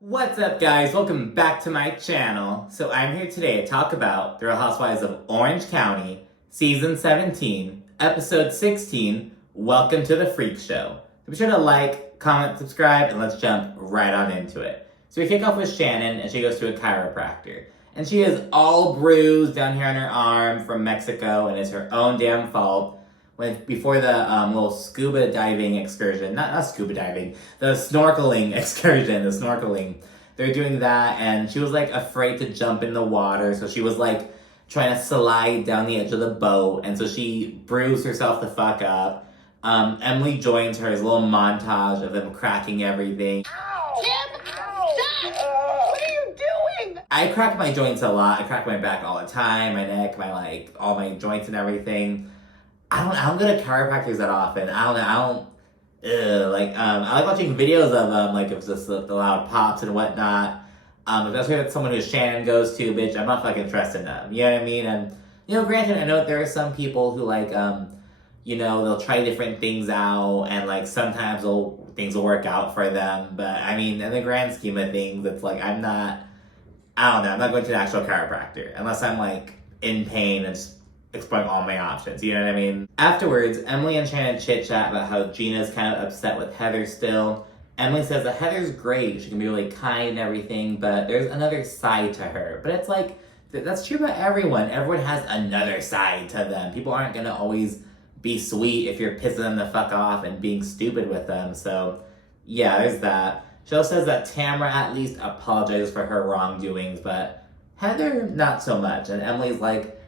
What's up, guys? Welcome back to my channel. So I'm here today to talk about The Real Housewives of Orange County, Season 17, Episode 16, Welcome to the Freak Show. So be sure to like, comment, subscribe, and let's jump right on into it. So we kick off with Shannon, and she goes to a chiropractor. And she is all bruised down here on her arm from Mexico, and it's her own damn fault. Before the little scuba diving excursion, not scuba diving, the snorkeling excursion, they're doing that, and she was like afraid to jump in the water, so she was like trying to slide down the edge of the boat, and so she bruised herself the fuck up. Emily joins her, as a little montage of them cracking everything. Ow! Tim! Stop! What are you doing? I crack my joints a lot. I crack my back all the time, my neck, all my joints and everything. I don't go to chiropractors that often. I like watching videos of them, like if it's just the loud pops and whatnot. If that's what someone who Shannon goes to, bitch, I'm not fucking interested in them. You know what I mean? And, granted, I know there are some people who, they'll try different things out, and, sometimes things will work out for them. But, I mean, in the grand scheme of things, it's I'm not going to an actual chiropractor. Unless I'm, in pain and just exploring all my options, you know what I mean? Afterwards, Emily and Shannon chit-chat about how Gina's kind of upset with Heather still. Emily says that Heather's great, she can be really kind and everything, but there's another side to her. But it's that's true about everyone. Everyone has another side to them. People aren't gonna always be sweet if you're pissing them the fuck off and being stupid with them. So, yeah, there's that. She also says that Tamra at least apologizes for her wrongdoings, but Heather, not so much. And Emily's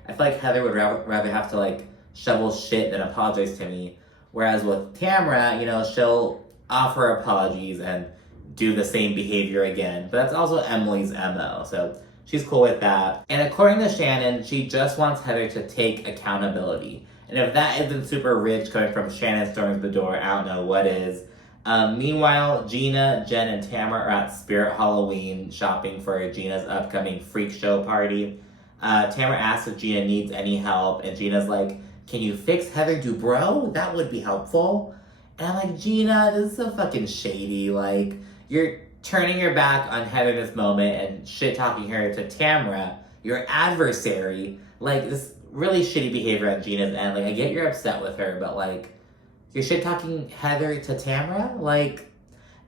I feel like Heather would rather have to, shovel shit than apologize to me. Whereas with Tamra, she'll offer apologies and do the same behavior again. But that's also Emily's MO, so she's cool with that. And according to Shannon, she just wants Heather to take accountability. And if that isn't super rich coming from Shannon storming the door, I don't know what is. Meanwhile, Gina, Jen, and Tamra are at Spirit Halloween shopping for Gina's upcoming freak show party. Tamra asks if Gina needs any help, and Gina's like, can you fix Heather Dubrow? That would be helpful. And I'm like, Gina, this is so fucking shady. You're turning your back on Heather in this moment and shit-talking her to Tamra, your adversary. This really shitty behavior at Gina's end. I get you're upset with her, but, you're shit-talking Heather to Tamra?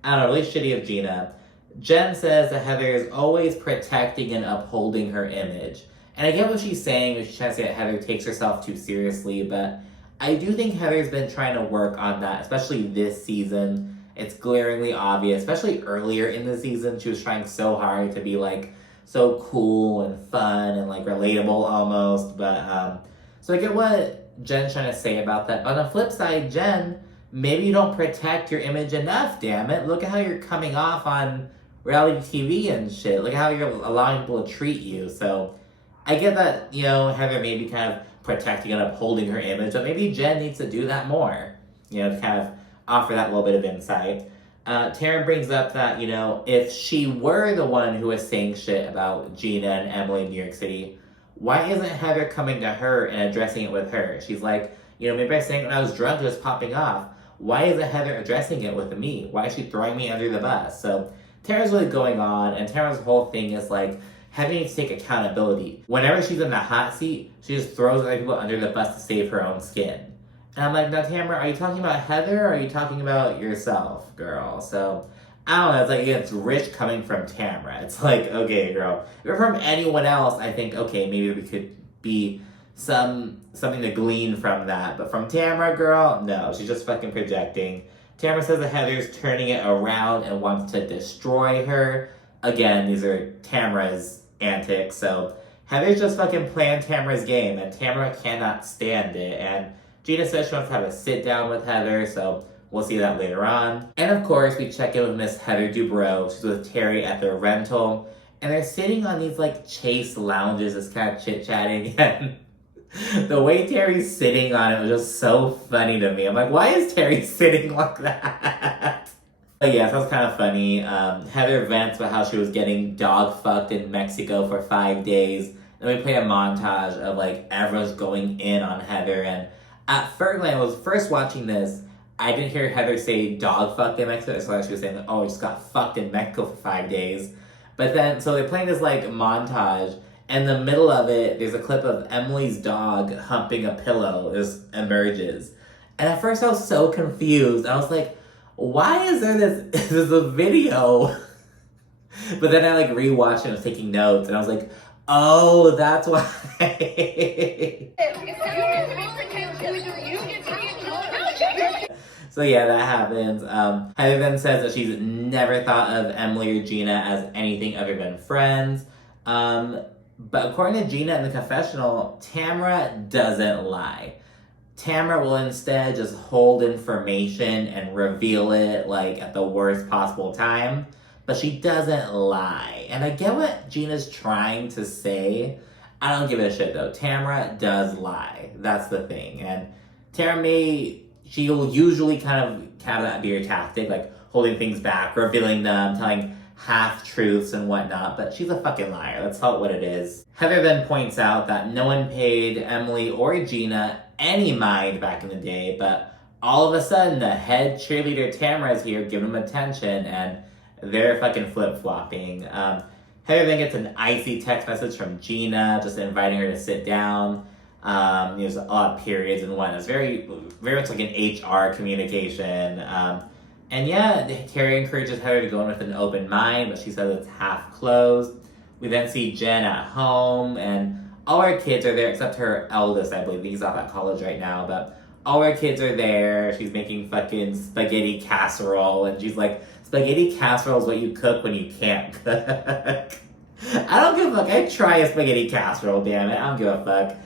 I don't know, really shitty of Gina. Jen says that Heather is always protecting and upholding her image. And I get what she's saying. She's trying to say that Heather takes herself too seriously, but I do think Heather's been trying to work on that, especially this season. It's glaringly obvious, especially earlier in the season. She was trying so hard to be, so cool and fun and, relatable almost. But, so I get what Jen's trying to say about that. On the flip side, Jen, maybe you don't protect your image enough, damn it. Look at how you're coming off on reality TV and shit. Look at how you're allowing people to treat you. So I get that, Heather may be kind of protecting and upholding her image, but maybe Jen needs to do that more, to kind of offer that little bit of insight. Taryn brings up that, if she were the one who was saying shit about Gina and Emily in New York City, why isn't Heather coming to her and addressing it with her? She's like, maybe I was saying when I was drunk, it was popping off. Why isn't Heather addressing it with me? Why is she throwing me under the bus? So Tara's really going on, and Tara's whole thing is Heather needs to take accountability. Whenever she's in the hot seat, she just throws other people under the bus to save her own skin. And I'm like, now Tamra, are you talking about Heather or are you talking about yourself, girl? So, I don't know, it's rich coming from Tamra. It's okay, girl. If you're from anyone else, I think, okay, maybe we could be something to glean from that. But from Tamra, girl, no, she's just fucking projecting. Tamra says that Heather's turning it around and wants to destroy her. Again, these are Tamra's antics, so Heather's just fucking playing Tamra's game, and Tamra cannot stand it. And Gina says she wants to have a sit down with Heather, so we'll see that later on. And of course, we check in with Miss Heather Dubrow. She's with Terry at their rental, and they're sitting on these chase lounges, just kind of chit-chatting, and the way Terry's sitting on it was just so funny to me. I'm like, why is Terry sitting like that? But yeah, so that was kind of funny. Heather vents about how she was getting dog fucked in Mexico for 5 days. Then we play a montage of everyone's going in on Heather. And at first, when I was first watching this, I didn't hear Heather say dog fucked in Mexico. So she was saying, like, oh, I just got fucked in Mexico for 5 days. But then, so they're playing this like montage. And in the middle of it, there's a clip of Emily's dog humping a pillow emerges. And at first I was so confused. I was like, why is there this is a video? But then I like rewatched it and was taking notes. And I was like, oh, that's why. So yeah, that happens. Heather then says that she's never thought of Emily or Gina as anything other than friends. But according to Gina in the confessional, Tamra doesn't lie. Tamra will instead just hold information and reveal it like at the worst possible time. But she doesn't lie. And I get what Gina's trying to say. I don't give a shit though. Tamra does lie. That's the thing. And Tamra she'll usually kind of have that be her tactic, like holding things back, revealing them, telling half-truths and whatnot, but she's a fucking liar. Let's call it what it is. Heather then points out that no one paid Emily or Gina any mind back in the day, but all of a sudden the head cheerleader Tamra is here giving them attention, and they're fucking flip-flopping. Heather then gets an icy text message from Gina, just inviting her to sit down. There's a lot of periods and whatnot. It's very, very much like an HR communication. And yeah, Terry encourages Heather to go in with an open mind, but she says it's half closed. We then see Jen at home, and all our kids are there except her eldest, I believe. He's off at college right now, but all our kids are there. She's making fucking spaghetti casserole, and she's like, spaghetti casserole is what you cook when you can't cook. I don't give a fuck. I try a spaghetti casserole, damn it. I don't give a fuck.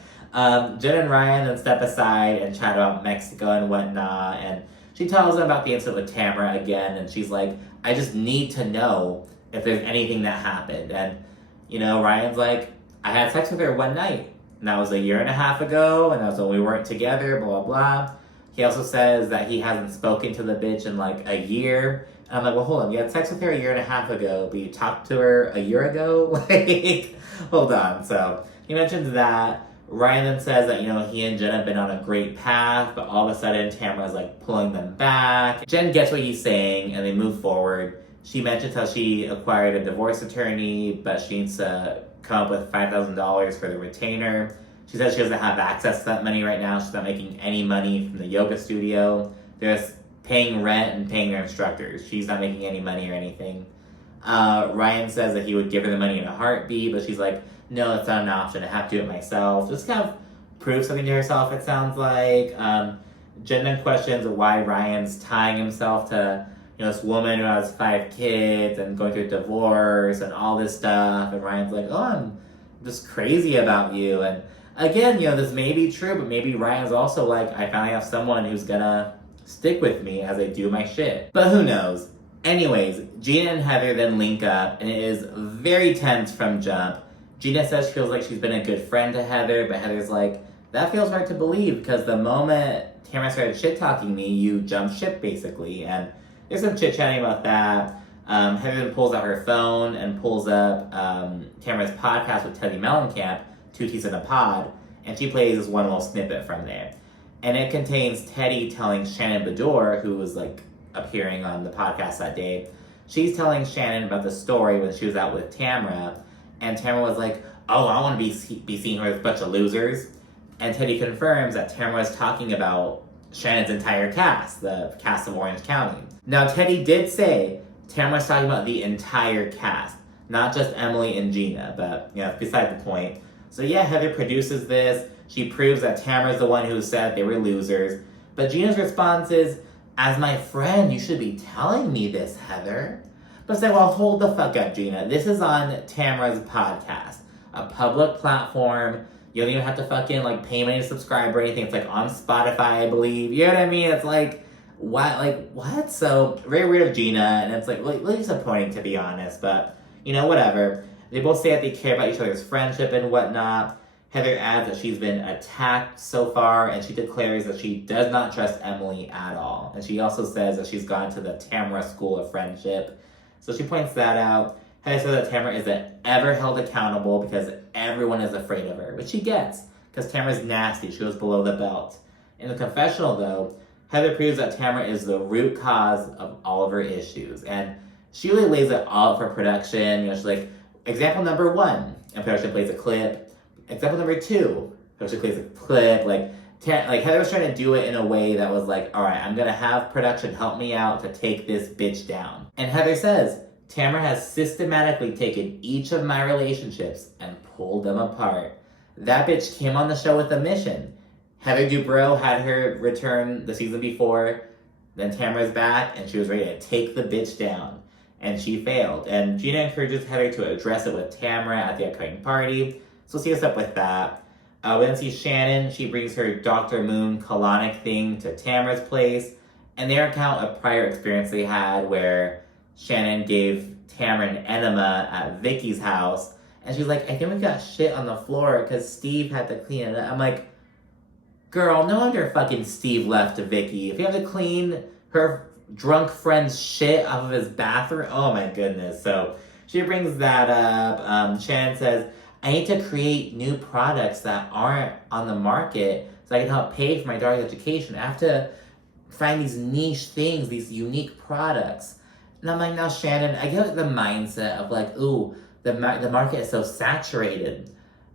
Jen and Ryan then step aside and chat about Mexico and whatnot, and she tells them about the incident with Tamra again, and she's like, I just need to know if there's anything that happened. And, you know, Ryan's like, I had sex with her one night, and that was 1.5 years ago, and that was when we weren't together, blah, blah, blah. He also says that he hasn't spoken to the bitch in like a year. And I'm like, well, hold on, you had sex with her 1.5 years ago, but you talked to her a year ago? Like, hold on. So he mentions that. Ryan then says that, you know, he and Jen have been on a great path, but all of a sudden Tamra's like pulling them back. Jen gets what he's saying and they move forward. She mentions how she acquired a divorce attorney, but she needs to come up with $5,000 for the retainer. She says she doesn't have access to that money right now. She's not making any money from the yoga studio. They're just paying rent and paying their instructors. She's not making any money or anything. Ryan says that he would give her the money in a heartbeat, but she's like, no, it's not an option. I have to do it myself. Just kind of prove something to herself, it sounds like. Jen then questions why Ryan's tying himself to, you know, this woman who has 5 kids and going through a divorce and all this stuff. And Ryan's like, oh, I'm just crazy about you. And again, you know, this may be true, but maybe Ryan's also like, I finally have someone who's gonna stick with me as I do my shit. But who knows? Anyways, Gina and Heather then link up, and it is very tense from jump. Gina says she feels like she's been a good friend to Heather, but Heather's like, that feels hard to believe because the moment Tamra started shit-talking me, you jumped ship, basically. And there's some chit-chatting about that. Heather then pulls out her phone and pulls up Tamra's podcast with Teddy Mellencamp, Two Teas in a Pod, and she plays this one little snippet from there. And it contains Teddy telling Shannon Bedore, who was like appearing on the podcast that day, she's telling Shannon about the story when she was out with Tamra. And Tamra was like, oh, I want to be seen with a bunch of losers. And Teddy confirms that Tamra was talking about Shannon's entire cast, the cast of Orange County. Now, Teddy did say Tamra was talking about the entire cast, not just Emily and Gina, but, you know, beside the point. So yeah, Heather produces this. She proves that Tamra's the one who said they were losers. But Gina's response is, as my friend, you should be telling me this, Heather. But say, well, hold the fuck up, Gina. This is on Tamra's podcast, a public platform. You don't even have to fucking like pay money to subscribe or anything. It's like on Spotify, I believe. You know what I mean? It's like, what? Like, what? So very weird of Gina, and it's like really disappointing, to be honest. But you know, whatever. They both say that they care about each other's friendship and whatnot. Heather adds that she's been attacked so far, and she declares that she does not trust Emily at all. And she also says that she's gone to the Tamra School of Friendship. So she points that out. Heather says that Tamra isn't ever held accountable because everyone is afraid of her, which she gets, because Tamra's nasty. She goes below the belt. In the confessional, though, Heather proves that Tamra is the root cause of all of her issues. And she really lays it all out for production. You know, she's like, example number 1, and production plays a clip. Example number 2, production plays a clip. Like Heather was trying to do it in a way that was like, all right, I'm gonna have production help me out to take this bitch down. And Heather says, Tamra has systematically taken each of my relationships and pulled them apart. That bitch came on the show with a mission. Heather Dubrow had her return the season before, then Tamra's back, and she was ready to take the bitch down. And she failed. And Gina encourages Heather to address it with Tamra at the upcoming party. So see us up with that. We then see Shannon. She brings her Dr. Moon colonic thing to Tamra's place. And they recount a prior experience they had where Shannon gave Tamra an enema at Vicky's house. And she's like, I think we got shit on the floor because Steve had to clean it up. I'm like, girl, no wonder fucking Steve left Vicky. If you have to clean her drunk friend's shit off of his bathroom, oh my goodness. So she brings that up. Shannon says, I need to create new products that aren't on the market so I can help pay for my daughter's education. I have to find these niche things, these unique products. And I'm like, now Shannon, I get the mindset of like, ooh, the market is so saturated.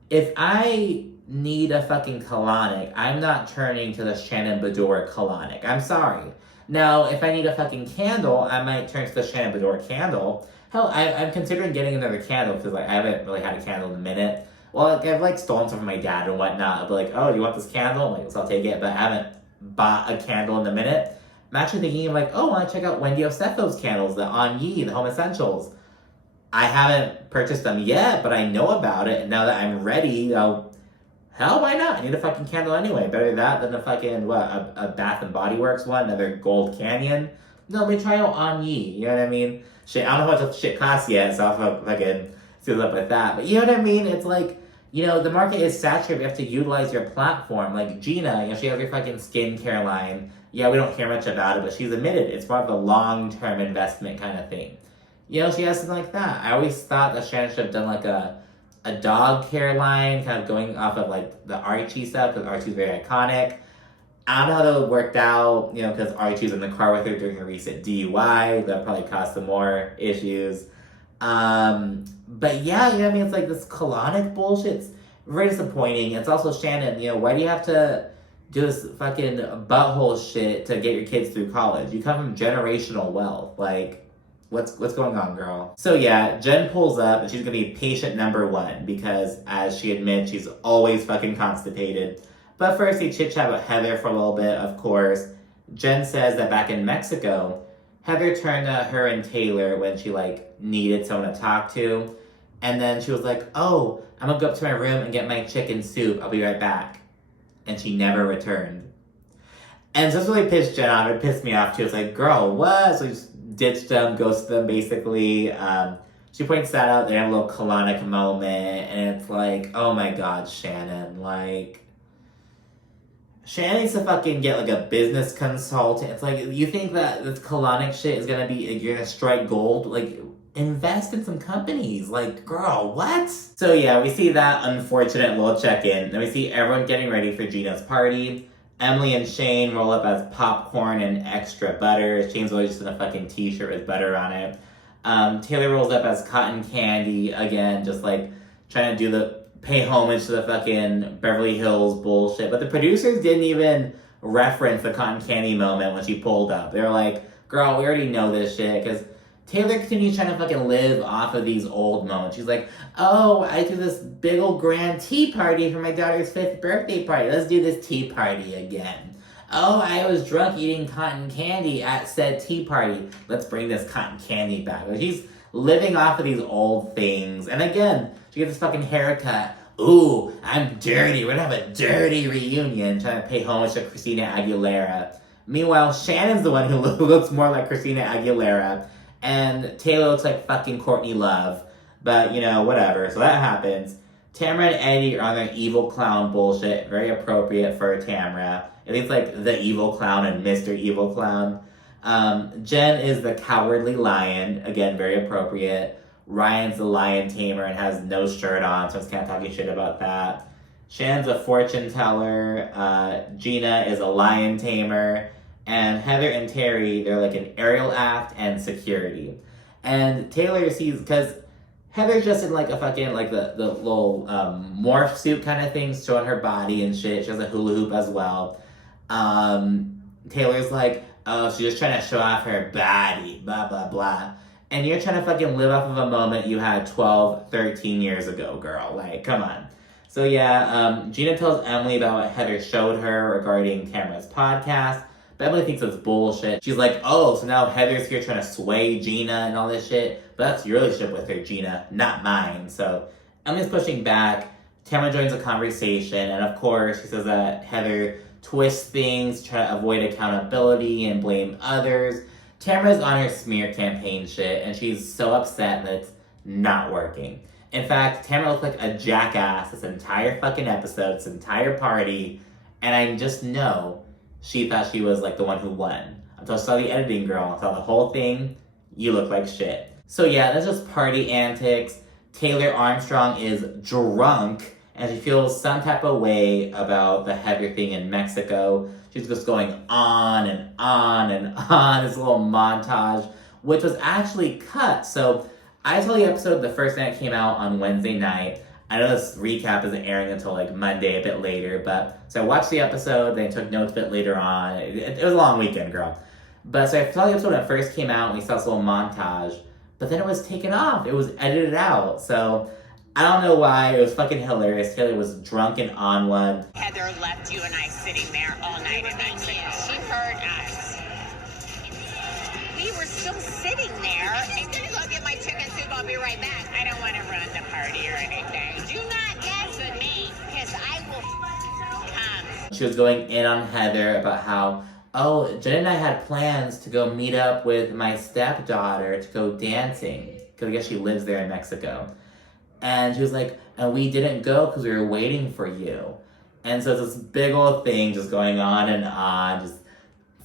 If I need a fucking colonic, I'm not turning to the Shannon Bedore colonic. I'm sorry. Now, if I need a fucking candle, I might turn to the Shannon Bedore candle. Hell, I'm considering getting another candle because like I haven't really had a candle in a minute. Well, like, I've like stolen some from my dad and whatnot. I'll be like, oh, do you want this candle? I'm like, so I'll take it, but I haven't bought a candle in a minute. I'm actually thinking of like, oh, I want to check out Wendy Osefo's candles, the On Ye, the Home Essentials. I haven't purchased them yet, but I know about it, and now that I'm ready, hell, why not? I need a fucking candle anyway. Better that than a fucking, a Bath and Body Works one, another Gold Canyon. No, let me try out On Ye, you know what I mean? Shit, I don't know how much shit costs yet, so I'll fucking see what's up with that. But you know what I mean? It's like, you know, the market is saturated. You have to utilize your platform. Like Gina, you know, she has her fucking skincare line. Yeah, we don't hear much about it, but she's admitted it's more of a long-term investment kind of thing. You know, she has something like that. I always thought that Shannon should have done like a dog care line, kind of going off of like the Archie stuff, because Archie's very iconic. I don't know how that worked out, you know, because Archie was in the car with her during a recent DUI. That probably caused some more issues. But yeah, you know what I mean? It's like this colonic bullshit. It's very disappointing. It's also Shannon, you know, why do you have to do this fucking butthole shit to get your kids through college? You come from generational wealth. Like, what's going on, girl? So yeah, Jen pulls up and she's gonna be patient number 1 because, as she admits, she's always fucking constipated. But first, they chit-chat about Heather for a little bit, of course. Jen says that back in Mexico, Heather turned to her and Taylor when she, like, needed someone to talk to. And then she was like, oh, I'm gonna go up to my room and get my chicken soup. I'll be right back. And she never returned. And this really pissed Jen off. It pissed me off, too. It's like, girl, what? So she just ditched them, ghosted them, basically. She points that out. They have a little colonic moment. And it's like, oh my God, Shannon. Like, Shannon needs to fucking get like a business consultant. It's like, you think that this colonic shit is gonna be, you're gonna strike gold? Like, invest in some companies. Like, girl, what? So yeah, we see that unfortunate little check-in. Then we see everyone getting ready for Gina's party. Emily and Shane roll up as popcorn and extra butter. Shane's always just in a fucking t-shirt with butter on it. Taylor rolls up as cotton candy, again, just like trying to do the pay homage to the fucking Beverly Hills bullshit. But the producers didn't even reference the cotton candy moment when she pulled up. They were like, girl, we already know this shit. Because Taylor continues trying to fucking live off of these old moments. She's like, oh, I threw this big old grand tea party for my daughter's 5th birthday party. Let's do this tea party again. Oh, I was drunk eating cotton candy at said tea party. Let's bring this cotton candy back. Like, she's living off of these old things. And again, she gets this fucking haircut. Ooh, I'm dirty. We're gonna have a dirty reunion. Trying to pay homage to Christina Aguilera. Meanwhile, Shannon's the one who looks more like Christina Aguilera. And Taylor looks like fucking Courtney Love. But, you know, whatever. So that happens. Tamra and Eddie are on their evil clown bullshit. Very appropriate for Tamra. I think it's like the evil clown and Mr. Evil Clown. Jen is the cowardly lion. Again, very appropriate. Ryan's the lion tamer and has no shirt on, so I just can't talking shit about that. Shannon's a fortune teller. Gina is a lion tamer. and Heather and Terry, they're like an aerial act and security. And Taylor sees, because Heather's just in like a fucking, like the little morph suit kind of thing, showing her body and shit. She has a hula hoop as well. Taylor's like, oh, she's just trying to show off her body, blah, blah, blah. And you're trying to fucking live off of a moment you had 12, 13 years ago, girl. Like, come on. So yeah, Gina tells Emily about what Heather showed her regarding Tamra's podcast. But Emily thinks it's bullshit. She's like, oh, so now Heather's here trying to sway Gina and all this shit. But that's your relationship with her, Gina, not mine. So Emily's pushing back. Tamra joins the conversation. And of course, she says that Heather twists things, try to avoid accountability and blame others. Tamra's on her smear campaign shit, and she's so upset that it's not working. In fact, Tamra looked like a jackass this entire fucking episode, this entire party, and I just know she thought she was like the one who won. Until she saw the editing girl and saw the whole thing, you look like shit. So yeah, that's just party antics. Taylor Armstrong is drunk, and she feels some type of way about the Heather thing in Mexico. She's just going on and on and on, this little montage, which was actually cut. So I saw the episode the first night it came out on Wednesday night. I know this recap isn't airing until like Monday, a bit later, but so I watched the episode, then took notes a bit later on. It was a long weekend, girl. But so I saw the episode when it first came out, and we saw this little montage, but then it was taken off. It was edited out. So I don't know why. It was fucking hilarious. Taylor was drunk and on one. Heather left you and I sitting there all night in Mexico. She heard us. We were still sitting there. I'm gonna go get my chicken soup. I'll be right back. I don't want to run the party or anything. Do not mess with me, because I will come. She was going in on Heather about how, oh, Jen and I had plans to go meet up with my stepdaughter to go dancing, because I guess she lives there in Mexico. And she was like, and we didn't go because we were waiting for you. And so it's this big old thing just going on, just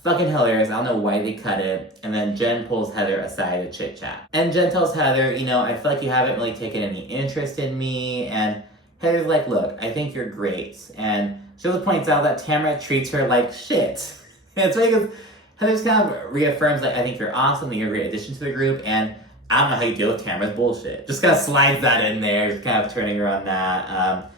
fucking hilarious. I don't know why they cut it. And then Jen pulls Heather aside to chit chat. And Jen tells Heather, you know, I feel like you haven't really taken any interest in me. And Heather's like, look, I think you're great. And she also points out that Tamra treats her like shit. And it's funny because Heather's kind of reaffirms, like, I think you're awesome, that you're a great addition to the group. And I don't know how you deal with Tamra's bullshit. Just kind of slides that in there, just kind of turning her on that.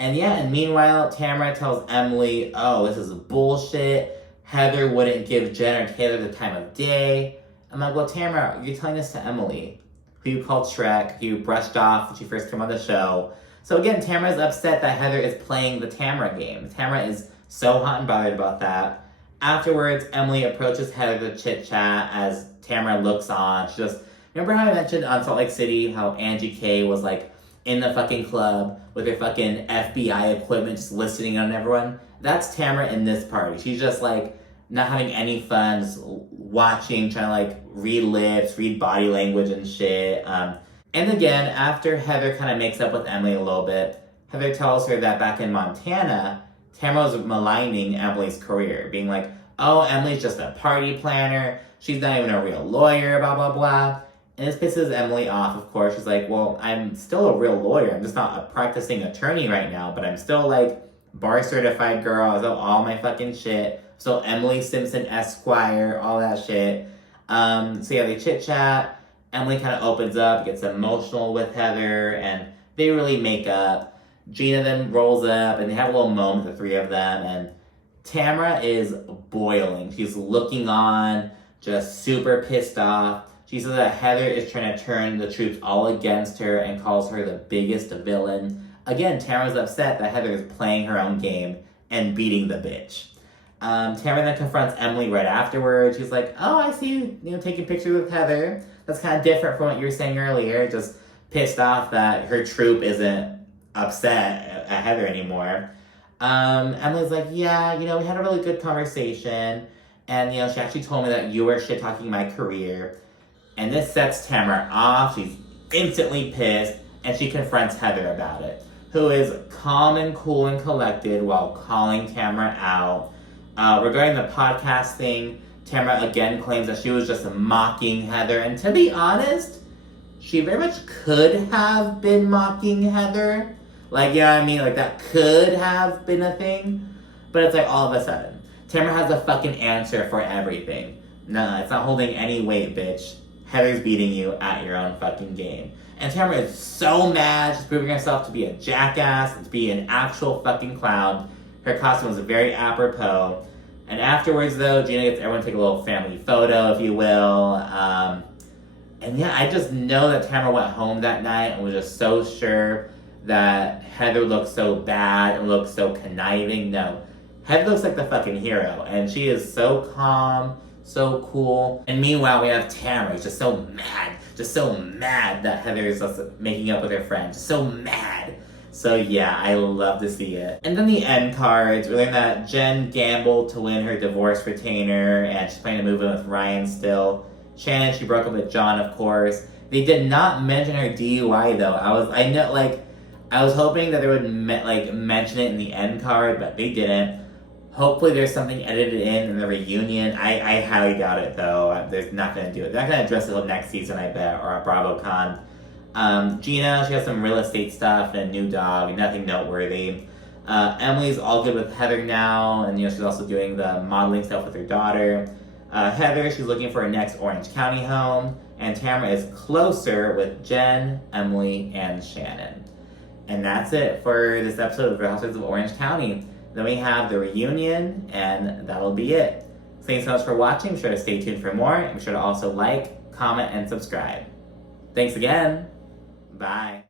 And yeah, and meanwhile, Tamra tells Emily, oh, this is bullshit. Heather wouldn't give Jen or Taylor the time of day. I'm like, well, Tamra, you're telling this to Emily, who you called Shrek, who you brushed off when she first came on the show. So again, Tamra's upset that Heather is playing the Tamra game. Tamra is so hot and bothered about that. Afterwards, Emily approaches Heather to chit-chat as Tamra looks on. She just, remember how I mentioned on Salt Lake City how Angie K was like in the fucking club with her fucking FBI equipment just listening on everyone? That's Tamra in this party. She's just like not having any fun, just watching, trying to like read lips, read body language and shit. And again, after Heather kind of makes up with Emily a little bit, Heather tells her that back in Montana, Tamra was maligning Emily's career, being like, oh, Emily's just a party planner, she's not even a real lawyer, blah, blah, blah. And this pisses Emily off, of course. She's like, well, I'm still a real lawyer. I'm just not a practicing attorney right now, but I'm still, like, bar certified girl. I know all my fucking shit. So Emily Simpson Esquire, all that shit. So yeah, they chit-chat. Emily kind of opens up, gets emotional with Heather, and they really make up. Gina then rolls up, and they have a little moment, the three of them, and Tamra is boiling. She's looking on, just super pissed off. She says that Heather is trying to turn the troops all against her and calls her the biggest villain. Again, Tamra's upset that Heather is playing her own game and beating the bitch. Tamra then confronts Emily right afterwards. She's like, oh, I see you taking pictures with Heather. That's kind of different from what you were saying earlier. Just pissed off that her troop isn't upset at Heather anymore. Emily's like, yeah, we had a really good conversation. And, she actually told me that you were shit-talking my career. And this sets Tamra off. She's instantly pissed, and she confronts Heather about it, who is calm and cool and collected while calling Tamra out. Regarding the podcast thing, Tamra again claims that she was just mocking Heather. And to be honest, she very much could have been mocking Heather. Like, you know what I mean? Like, that could have been a thing. But it's like all of a sudden. Tamra has a fucking answer for everything. Nah, it's not holding any weight, bitch. Heather's beating you at your own fucking game. And Tamra is so mad. She's proving herself to be a jackass and to be an actual fucking clown. Her costume was very apropos. And afterwards, though, Gina gets everyone to take a little family photo, if you will. And yeah, I just know that Tamra went home that night and was just so sure that Heather looked so bad and looked so conniving. No, Heather looks like the fucking hero. And she is so calm, so cool. And meanwhile, we have Tamra, who's just so mad that Heather is just making up with her friend. Just so mad. So yeah, I love to see it. And then the end cards, we learn that Jen gambled to win her divorce retainer, and she's planning to move in with Ryan still. Shannon, she broke up with John, of course. They did not mention her DUI though. I was hoping that they would mention it in the end card, but they didn't. Hopefully there's something edited in the reunion. I highly doubt it though. They're not gonna do it. They're not gonna address it until next season, I bet, or at BravoCon. Gina, she has some real estate stuff and a new dog, nothing noteworthy. Emily's all good with Heather now, and she's also doing the modeling stuff with her daughter. Heather, she's looking for her next Orange County home, and Tamra is closer with Jen, Emily, and Shannon. And that's it for this episode of Real Housewives of Orange County. Then we have the reunion, and that'll be it. Thanks so much for watching. Be sure to stay tuned for more, and be sure to also like, comment, and subscribe. Thanks again. Bye.